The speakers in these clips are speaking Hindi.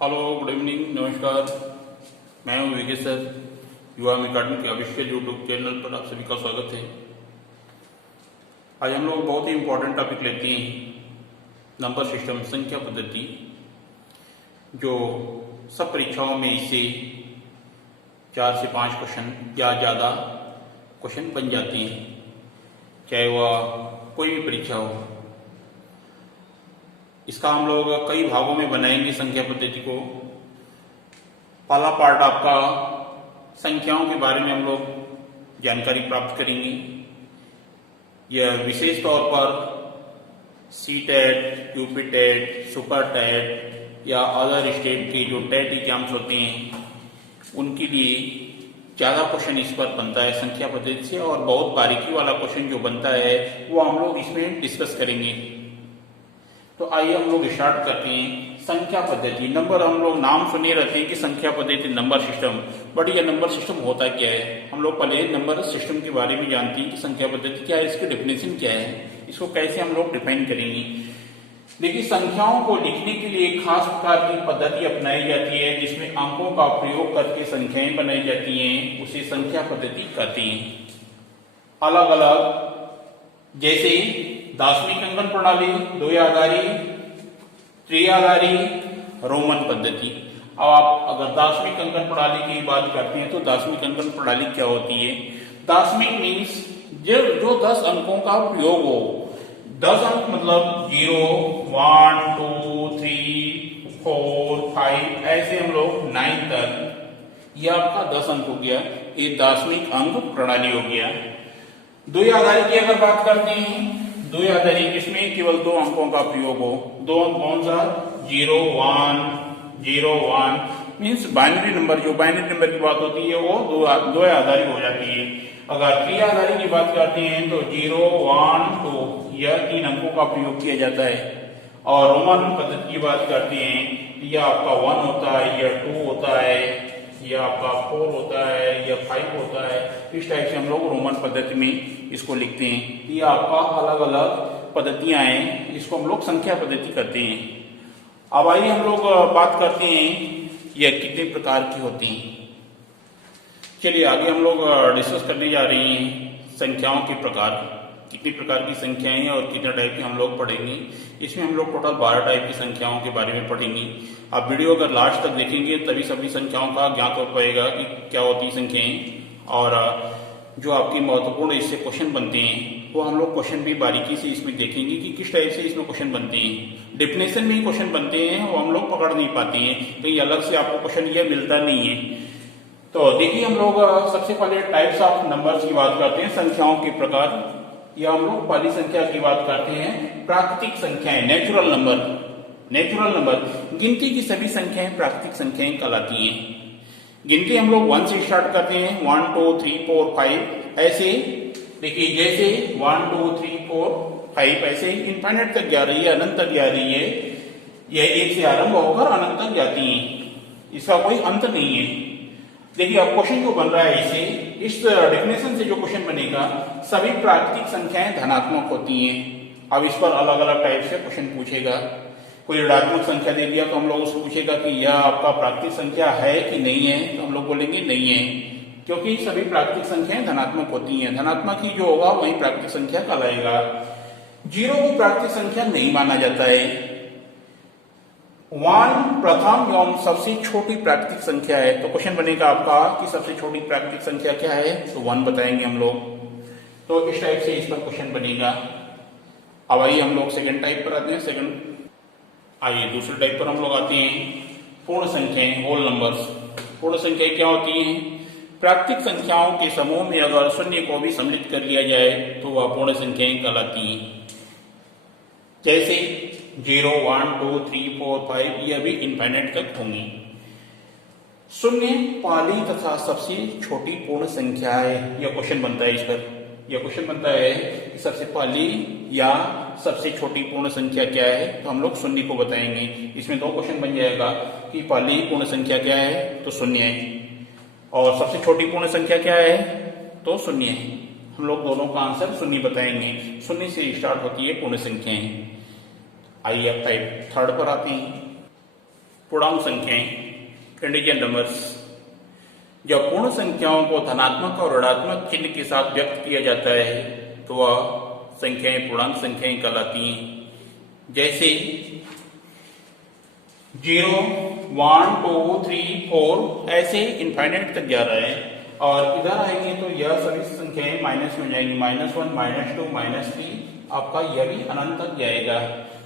हेलो, गुड इवनिंग, नमस्कार। मैं हूं विकेश सर। युवा अकेडमी के ऑफिशियल यूट्यूब चैनल पर आप सभी का स्वागत है। आज हम लोग बहुत ही इम्पोर्टेंट टॉपिक लेते हैं, नंबर सिस्टम, संख्या पद्धति, जो सब परीक्षाओं में इससे 4 से 5 क्वेश्चन या ज़्यादा क्वेश्चन बन जाते हैं, चाहे वह कोई भी परीक्षा हो। इसका हम लोग कई भागों में बनाएंगे संख्या पद्धति को। पहला पार्ट आपका संख्याओं के बारे में हम लोग जानकारी प्राप्त करेंगे। यह विशेष तौर पर C TET, UP TET, super TET या अदर स्टेट के जो टेट एग्जाम्स होते हैं उनके लिए ज़्यादा क्वेश्चन इस पर बनता है संख्या पद्धति से, और बहुत बारीकी वाला क्वेश्चन जो बनता है वो हम लोग इसमें डिस्कस करेंगे। तो आइए हम लोग स्टार्ट करते हैं। संख्या पद्धति, नंबर, हम लोग नाम सुने रहते हैं कि संख्या पद्धति नंबर सिस्टम, बट यह नंबर सिस्टम होता क्या है? हम लोग पहले नंबर सिस्टम के बारे में जानते हैं कि संख्या पद्धति क्या है, इसकी डेफिनेशन क्या है, इसको कैसे हम लोग डिफाइन करेंगे। देखिए, संख्याओं को लिखने के लिए एक खास प्रकार की पद्धति अपनाई जाती है जिसमें अंकों का प्रयोग करके संख्याएं बनाई जाती हैं, उसे संख्या पद्धति कहते हैं। अलग अलग, जैसे दार्शनिक अंकन प्रणाली, द्विआधारी, त्रिआधारी, रोमन पद्धति। अब आप अगर दार्शनिक अंकन प्रणाली की बात करते हैं तो दार्शनिक अंकन प्रणाली क्या होती है? दार्शनिक मीन्स जो 10 अंकों का प्रयोग हो। 10 अंक मतलब 0, 1, 2, 3, 4, 5, ऐसे हम लोग 9 तक, यह आपका 10 अंक हो गया। ये दार्शनिक अंक प्रणाली हो गया। द्विआधारी की अगर बात करते हैं, द्विआधारी जिसमें केवल 2 अंकों का प्रयोग हो। 2 अंक कौन सा? 0, 1, 0, 1 मीन्स बाइनरी नंबर। जो बाइनरी नंबर की बात होती है वो द्विआधारी हो जाती है। अगर त्रिआधारी की बात करते हैं तो 0, 1, 2 यह 3 अंकों का प्रयोग किया जाता है। और रोमन पद्धति की बात करते हैं, यह आपका 1 होता है, यह 2 होता है, यह आपका 4 होता है, यह 5 होता है। इस टाइप से हम लोग रोमन पद्धति में इसको लिखते हैं। ये आपका अलग अलग पद्धतियां हैं, इसको हम लोग संख्या पद्धति करते हैं। अब आइए हम लोग बात करते हैं यह कितने प्रकार की होती हैं। चलिए आगे हम लोग डिस्कस करने जा रहे हैं संख्याओं के प्रकार, कितनी प्रकार की संख्याएं हैं और कितने टाइप की हम लोग पढ़ेंगे। इसमें हम लोग टोटल 12 टाइप की संख्याओं के बारे में पढ़ेंगे। आप वीडियो अगर लास्ट तक देखेंगे तभी सभी संख्याओं का ज्ञात हो पाएगा कि क्या होती है संख्याएं, और जो आपके महत्वपूर्ण इससे क्वेश्चन बनते हैं वो हम लोग क्वेश्चन भी बारीकी से इसमें देखेंगे कि किस टाइप से इसमें क्वेश्चन बनते हैं। डेफिनेशन में ही क्वेश्चन बनते हैं, वो हम लोग पकड़ नहीं पाते हैं, कहीं अलग से आपको क्वेश्चन यह मिलता नहीं है। तो देखिए, हम लोग सबसे पहले टाइप्स ऑफ नंबर्स की बात करते हैं, संख्याओं के प्रकार। या हम लोग पहली संख्या की बात करते हैं प्राकृतिक संख्याएं, नेचुरल नंबर। नेचुरल नंबर, गिनती की सभी संख्याएं प्राकृतिक संख्याएं कहलाती हैं। गिनती हम लोग 1 से स्टार्ट करते हैं, 1, 2, 3, 4, 5 ऐसे। देखिए जैसे 1, 2, 3, 4, 5 ऐसे इनफाइनाइट तक जा रही है, अनंत तक जा रही है। यह 1 से आरंभ होकर अनंत तक जाती है, इसका कोई अंत नहीं है। देखिए अब क्वेश्चन जो बन रहा है इसे, इस डेफिनेशन से जो क्वेश्चन बनेगा, सभी प्राकृतिक संख्याएं धनात्मक होती हैं। अब इस पर अलग अलग टाइप से क्वेश्चन पूछेगा। कोई ऋणात्मक संख्या दे दिया तो हम लोग उससे पूछेगा कि यह आपका प्राकृतिक संख्या है कि नहीं है, तो हम लोग बोलेंगे नहीं है, क्योंकि सभी प्राकृतिक संख्याएं धनात्मक होती हैं। धनात्मक ही जो होगा वही प्राकृतिक संख्या कहलाएगा। 0 को प्राकृतिक संख्या नहीं माना जाता है। 1 प्रथम एवं सबसे छोटी प्राकृतिक संख्या है। तो क्वेश्चन बनेगा आपका कि सबसे छोटी प्राकृतिक संख्या क्या है, तो 1 बताएंगे हम लोग। तो इस टाइप से इस पर क्वेश्चन बनेगा। अब आइए हम लोग सेकंड टाइप पर आते हैं। आइए दूसरे टाइप पर हम लोग आते हैं, पूर्ण संख्याएं, होल नंबर्स। पूर्ण संख्याएं क्या होती हैं? प्राकृतिक संख्याओं के समूह में अगर शून्य को भी सम्मिलित कर लिया जाए तो वह पूर्ण संख्याएं कहलाती हैं। जैसे 0, 1, 2, 3, 4, 5 यह भी इनफाइनाइट तक होंगी। शून्य पहली तथा सबसे छोटी पूर्ण संख्या है। यह क्वेश्चन बनता है, इस पर यह क्वेश्चन बनता है कि सबसे पहली या सबसे छोटी पूर्ण संख्या क्या है, तो हम लोग शून्य को बताएंगे। इसमें 2 क्वेश्चन बन जाएगा कि पहली पूर्ण संख्या क्या है, तो शून्य है, और सबसे छोटी पूर्ण संख्या क्या है, तो शून्य है। हम लोग दोनों का आंसर शून्य बताएंगे। शून्य से स्टार्ट होती है पूर्ण संख्याएं। आइए अब टाइप थर्ड पर आते हैं। पूर्णांक संख्याएं, इंटीजर नंबर्स। जब पूर्ण संख्याओं को धनात्मक और ऋणात्मक चिन्ह के साथ व्यक्त किया जाता है तो वह संख्याएं पूर्णांक संख्याएं कहलाती हैं। जैसे 0, 1, 2, 3, 4 ऐसे इनफाइनाइट तक जा रहा है। और इधर आएंगे तो यह सभी संख्याएं माइनस में हो जाएंगी, -1, -2, -3, आपका यह भी अनंत तक जाएगा।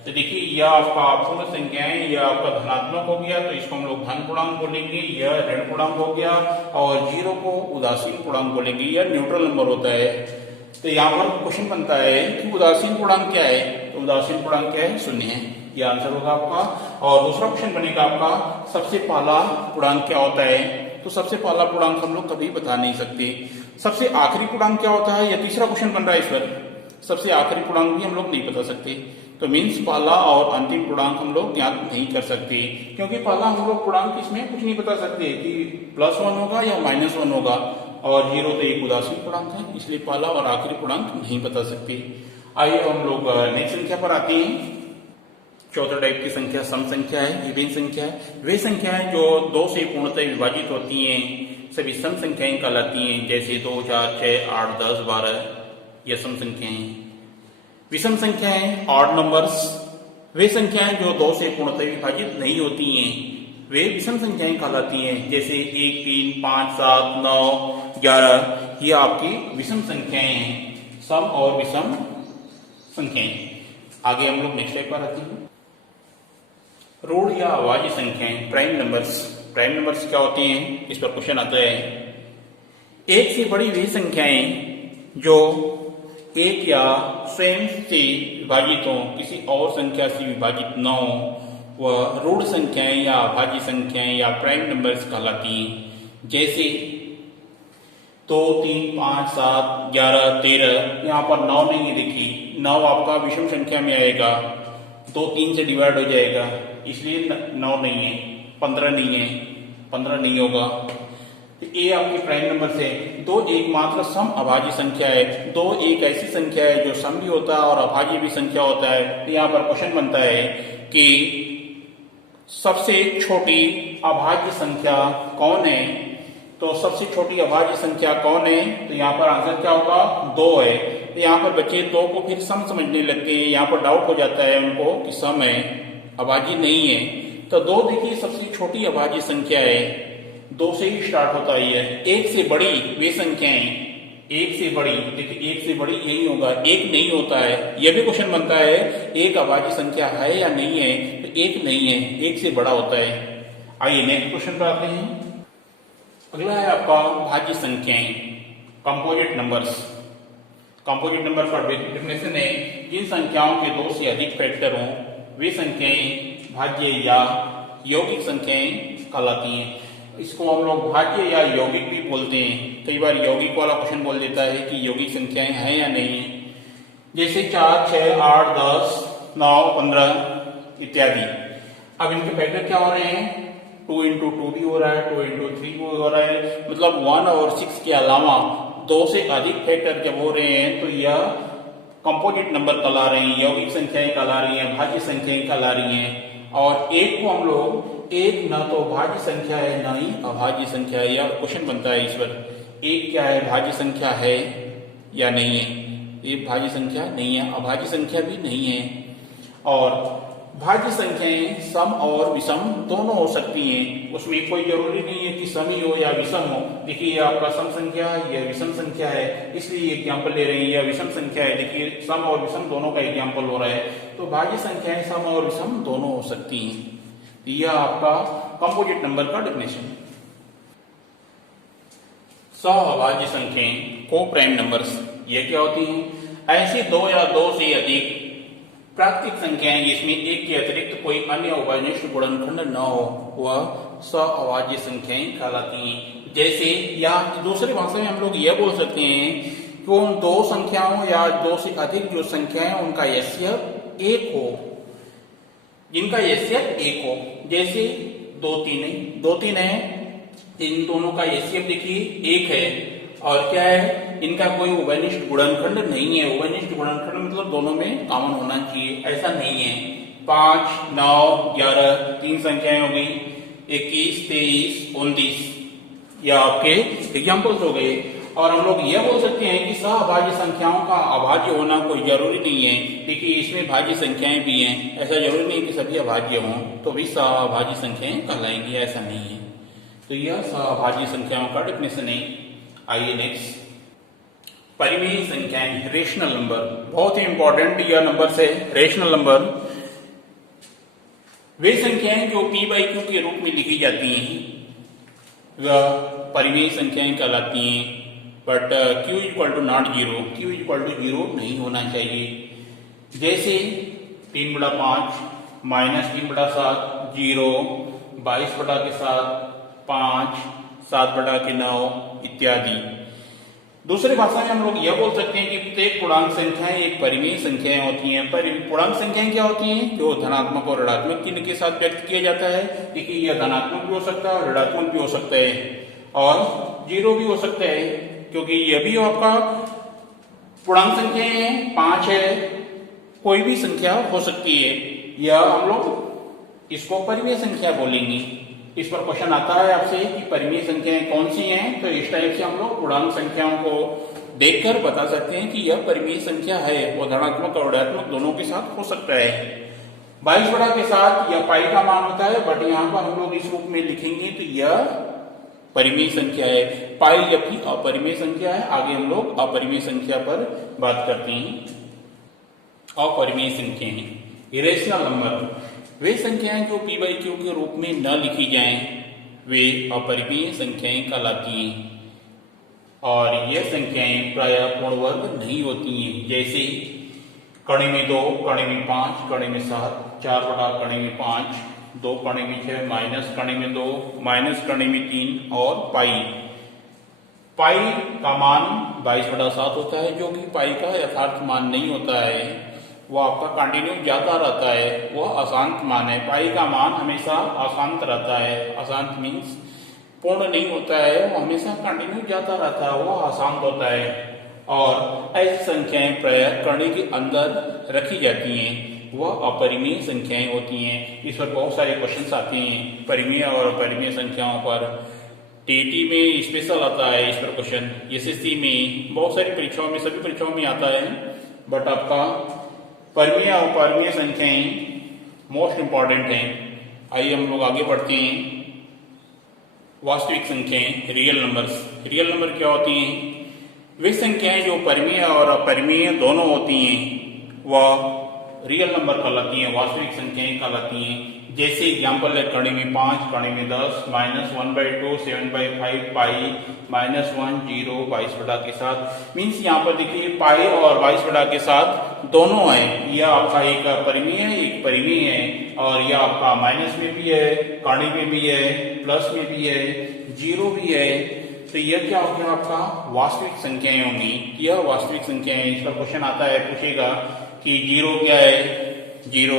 तो देखिए यह आपका पूर्ण संख्याएं, यह आपका धनात्मक हो गया तो इसको हम लोग धन पूर्णांक बोलेंगे, यह ऋण पूर्णांक हो गया, और 0 को उदासीन पूर्णांक बोलेंगे, यह न्यूट्रल नंबर होता है। तो यहाँ पर क्वेश्चन बनता है कि उदासीन पूर्णांक क्या है, तो उदासीन पूर्णांक क्या है, 0 है, यह आंसर होगा आपका। और दूसरा क्वेश्चन बनेगा आपका सबसे पहला पूर्णांक क्या होता है, तो सबसे पहला पूर्णांक हम लोग कभी बता नहीं सकते। सबसे आखिरी पूर्णांक क्या होता है, यह तीसरा क्वेश्चन बन रहा है इस पर, सबसे आखिरी पूर्णांक भी हम लोग नहीं बता सकते। तो मीन्स पहला और अंतिम पूर्णांक हम लोग ज्ञात नहीं कर सकते, क्योंकि पहला हम लोग पूर्णांक इसमें कुछ नहीं बता सकते कि +1 होगा या -1 होगा, और 0 तो एक उदासीन पूर्णांक है, इसलिए पहला और आखिरी पूर्णांक नहीं बता सकते। आइए हम लोग नेक्स्ट संख्या पर आते हैं। चौथा टाइप की संख्या सम संख्या है, विभिन्न संख्या है। वे संख्याएं जो 2 से पूर्णतः विभाजित होती हैं सभी सम संख्याएं कहलाती हैं। जैसे 2, 4, 6, 8, 10, 12 ये सम संख्याएं। विषम संख्याएं ऑड नंबर्स, वे संख्याएं जो 2 से पूर्णतः विभाजित नहीं होती हैं वे विषम संख्याएं कहलाती हैं। जैसे 1, 3, 5, 7, 9, 11 ये आपकी विषम संख्याएं हैं, सम और विषम संख्याएं। आगे हम लोग नेक्स्ट टाइप पर आते हैं। ऋण या अभाज्य संख्याएं, प्राइम नंबर्स। प्राइम नंबर्स क्या होते हैं, इस पर क्वेश्चन आता है। एक से बड़ी वे संख्याएं जो एक या स्वयं से विभाजित हो, किसी और संख्या से विभाजित न हो, वह ऋण संख्याएं या अभाज्य संख्याएं या प्राइम नंबर्स कहलाती हैं। जैसे 2, 3, 5, 7, 11, 13, यहाँ पर 9 नहीं है, देखिए 9 आपका विषम संख्या में आएगा, 2 3 से डिवाइड हो जाएगा, इसलिए 9 नहीं है। 15 नहीं है, 15 नहीं होगा। ये आपकी प्राइम नंबर से 2 एकमात्र सम अभाज्य संख्या है। 2 एक ऐसी संख्या है जो सम भी होता है और अभाज्य भी संख्या होता है। तो यहाँ पर क्वेश्चन बनता है कि सबसे छोटी अभाज्य संख्या कौन है, तो सबसे छोटी अभाज्य संख्या कौन है, तो यहाँ पर आंसर क्या होगा, 2 है। तो यहाँ पर बच्चे 2 को फिर सम समझने लगते हैं, यहाँ पर डाउट हो जाता है उनको कि सम है, अभाज्य नहीं है। तो 2 देखिए सबसे छोटी अभाज्य संख्या है, 2 से ही स्टार्ट होता है। 1 से बड़ी वे संख्याएं, 1 से बड़ी, देखिए 1 से बड़ी यही होगा, 1 नहीं होता है। यह भी क्वेश्चन बनता है 1 अभाज्य संख्या है या नहीं है, तो 1 नहीं है, 1 से बड़ा होता है। आइए नेक्स्ट क्वेश्चन पर आते हैं। अगला है आपका भाज्य संख्याएं, कंपोजिट नंबर्स। कंपोजिट नंबर का डेफिनेशन है जिन संख्याओं के 2 से अधिक फैक्टर हों वे संख्याएं भाज्य या यौगिक संख्याएं कहलाती हैं। इसको हम लोग भाज्य या यौगिक भी बोलते हैं। कई बार यौगिक वाला क्वेश्चन बोल देता है कि यौगिक संख्याएं हैं या नहीं। जैसे 4, 6, 8, 10, 9, 15 इत्यादि। अब इनके फैक्टर क्या हो रहे हैं, 2 into 2 भी हो रहा है, 2 into 3 भी हो रहा है, मतलब 1 और 6 के अलावा 2 से अधिक फैक्टर जब हो रहे हैं तो यह कंपोजिट नंबर कहला रहे हैं, यौगिक संख्याएं कहला रही हैं, भाज्य संख्याएं कहला रही हैं। और एक को हम लोग एक न तो भाज्य संख्या है न ही अभाज्य संख्या है, यह क्वेश्चन बनता है इस पर। एक क्या है, भाज्य संख्या है या नहीं है, एक भाज्य संख्या नहीं है, अभाज्य संख्या भी नहीं है। और भाज्य संख्याएं सम और विषम दोनों हो सकती हैं, उसमें कोई जरूरी नहीं है कि सम ही हो या विषम हो। देखिए आपका सम संख्या है, यह विषम संख्या है, इसलिए एग्जाम्पल ले रहे हैं, यह विषम संख्या है। देखिए सम और विषम दोनों का एग्जाम्पल हो रहा है, तो भाज्य संख्याएं सम और विषम दोनों हो सकती हैं। यह आपका कंपोजिट नंबर का डेफिनेशन। सहअभाज्य संख्याएं, को प्राइम नंबर्स, ये क्या होती हैं, ऐसी 2 या 2 से अधिक प्राकृतिक संख्याएं जिसमें एक के अतिरिक्त कोई अन्य उभयनिष्ठ गुणनखंड न हो वह सहअभाज्य संख्याएं कहलाती हैं। जैसे या दूसरी भाषा में हम लोग यह बोल सकते हैं कि उन 2 संख्याओं या 2 से अधिक जो संख्याएं उनका एचसीएफ 1 हो, जिनका एचसीएफ 1 हो। जैसे 2, 3 है, इन दोनों का एचसीएफ देखिए 1 है, और क्या है, इनका कोई उभयनिष्ठ गुणनखंड नहीं है। उभयनिष्ठ गुणनखंड मतलब दोनों में कॉमन होना चाहिए, ऐसा नहीं है। 5, 9, 11, 3 संख्याएं हो गई, 21, 23, 29, यह आपके एग्जाम्पल्स हो गए। और हम लोग यह बोल सकते हैं कि सहभाज्य संख्याओं का अभाज्य होना कोई जरूरी नहीं है, क्योंकि इसमें भाज्य संख्याएं भी हैं। ऐसा जरूरी नहीं कि सभी अभाज्य हों तो भी सहभाज्य संख्याएं कहलाएंगी, ऐसा नहीं है। तो यह सहभाज्य संख्याओं का डेफिनेशन है। आइए नेक्स्ट, परिमेय संख्याएं, रेशनल नंबर, बहुत ही इंपॉर्टेंट यह नंबर है। रेशनल नंबर वे संख्याएं जो p बाई क्यू के रूप में लिखी जाती हैं वह परिमेय संख्याएं कहलाती हैं। But q equal to not zero, q equal to zero नहीं होना चाहिए। जैसे 3/5 माइनस 3/7 0, 22/7 5, 7/9 इत्यादि। दूसरी भाषा में हम लोग यह बोल सकते हैं कि प्रत्येक पूर्णांक संख्याएं एक परिमेय संख्याएं होती हैं। पूर्णांक संख्याएं क्या होती हैं? जो धनात्मक और ऋणात्मक चिन्ह के साथ व्यक्त किया जाता है, क्योंकि यह धनात्मक भी हो सकता है और ऋणात्मक भी हो सकता है और जीरो भी हो सकता है, क्योंकि यह भी आपका पूर्णांक संख्या है, 5 है, कोई भी संख्या हो सकती है। यह हम लोग इसको परिमेय संख्या बोलेंगे। इस पर क्वेश्चन आता है आपसे कि परिमेय संख्याएं कौन सी हैं, तो इस टाइप से हम लोग पूर्णांक संख्याओं को देखकर बता सकते हैं कि यह परिमेय संख्या है। वो धनात्मक और ऋणात्मक दोनों के साथ हो सकता है। 22 के साथ यह पाई का मान होता है, बट यहाँ पर हम लोग इस रूप में लिखेंगे तो यह परिमेय संख्या है। पाई जबकि अपरिमेय संख्या है। आगे हम लोग अपरिमेय संख्या पर बात करते हैं। अपरिमेय संख्याएं, इरेशनल नंबर, वे संख्याएं जो p बाई क्यू के रूप में न लिखी जाएं वे अपरिमेय संख्याएं कहलाती हैं। और यह संख्याएं प्रायः पूर्ण वर्ग नहीं होती हैं। जैसे कड़ी में 2, कड़ी में 5, कड़ी में 7, 4/5, 2 कड़ी में 6, माइनस कड़ी में 2, माइनस कड़ी में 3 और पाई। पाई का मान 22/7 होता है, जो कि पाई का यथार्थ मान नहीं होता है। वह आपका कंटिन्यू जाता रहता है, वह अशांत मान है। पाई का मान हमेशा अशांत रहता है। अशांत मीन्स पूर्ण नहीं होता है, वो हमेशा कंटिन्यू जाता रहता है, वह अशांत होता है। और ऐसी संख्याएं प्रायः कड़ी के अंदर रखी जाती हैं, वह अपरिमेय संख्याएं होती हैं। इस पर बहुत सारे क्वेश्चन आते हैं परिमेय और अपरिमेय संख्याओं पर। टीटी में स्पेशल आता है इस पर क्वेश्चन, एसएससी में, बहुत सारी परीक्षाओं में, सभी परीक्षाओं में आता है। बट आपका परिमेय और अपरिमेय संख्याएं मोस्ट इंपॉर्टेंट हैं। आइए हम लोग आगे बढ़ते हैं। वास्तविक संख्याएं, रियल नंबर्स। रियल नंबर क्या होती हैं? वे संख्याएं जो परिमेय और अपरिमेय दोनों होती हैं वह रियल नंबर कहलाती हैं, वास्तविक संख्याएं कहलाती हैं। जैसे एग्जाम्पल है कड़ी में 5, कड़ी में 10, -1/2, 7/5, पाई, -1, 0, 22/7। मीन्स यहाँ पर देखिए पाई और 22/7 दोनों है। यह आपका एक परिमेय है, एक परिमेय है। और यह आपका माइनस में भी है, कड़ी में भी है, प्लस में भी है, जीरो भी है। तो यह क्या हो गया? आपका वास्तविक संख्याएं होंगी। यह वास्तविक संख्याएं। इस पर क्वेश्चन आता है, पूछेगा कि जीरो क्या है। जीरो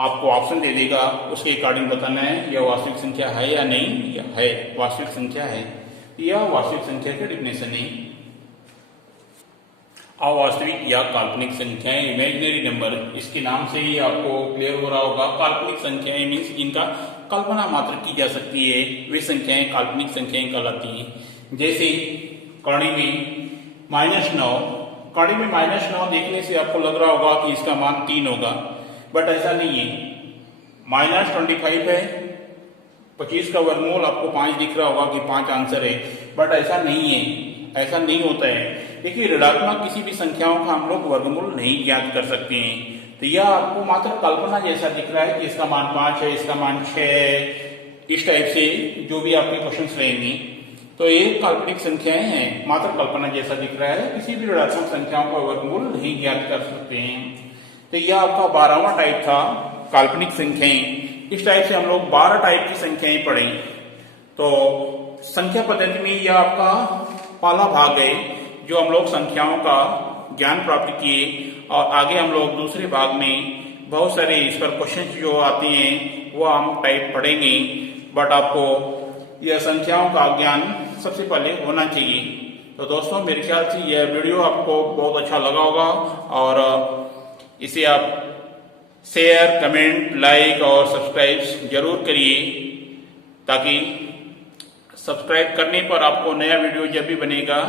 आपको ऑप्शन दे देगा, उसके अकॉर्डिंग बताना है यह वास्तविक संख्या है या नहीं। यह है वास्तविक संख्या है। यह वास्तविक संख्या का डेफिनेशन है। अवास्तविक या काल्पनिक संख्याएं, इमेजिनरी नंबर, इसके नाम से ही आपको क्लियर हो रहा होगा। काल्पनिक संख्याएं मीन्स जिनका कल्पना मात्र की जा सकती है, वे संख्याएं काल्पनिक संख्याएं कहलाती हैं। जैसे कड़ी में -9, कड़ी में -9 देखने से आपको लग रहा होगा कि इसका मान 3 होगा, बट ऐसा नहीं है। -25 है, 25 का वर्गमूल आपको 5 दिख रहा होगा कि 5 आंसर है, बट ऐसा नहीं है। ऐसा नहीं होता है। देखिए ऋणात्मक किसी भी संख्याओं का हम लोग वर्गमूल नहीं ज्ञात कर सकते हैं। तो यह आपको मात्र कल्पना जैसा दिख रहा है कि इसका मान 5 है, इसका मान 6 है। इस टाइप से जो भी आपके क्वेश्चन रहेंगे तो ये काल्पनिक संख्याएं हैं, मात्र कल्पना जैसा दिख रहा है। किसी भी ऋणात्मक संख्याओं का वर्गमूल नहीं ज्ञात कर सकते हैं। तो यह आपका 12वां टाइप था, काल्पनिक संख्याएं। इस टाइप से हम लोग 12 टाइप की संख्याएं पढ़े। तो संख्या पद्धति में यह आपका पहला भाग है जो हम लोग संख्याओं का ज्ञान प्राप्त किए। और आगे हम लोग दूसरे भाग में बहुत सारे इस पर क्वेश्चन जो आते हैं वो हम टाइप पढ़ेंगे। बट आपको यह संख्याओं का ज्ञान सबसे पहले होना चाहिए। तो दोस्तों मेरे ख्याल से यह वीडियो आपको बहुत अच्छा लगा होगा और इसे आप शेयर, कमेंट, लाइक और सब्सक्राइब जरूर करिए, ताकि सब्सक्राइब करने पर आपको नया वीडियो जब भी बनेगा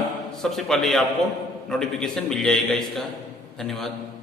सबसे पहले आपको नोटिफिकेशन मिल जाएगा इसका। धन्यवाद।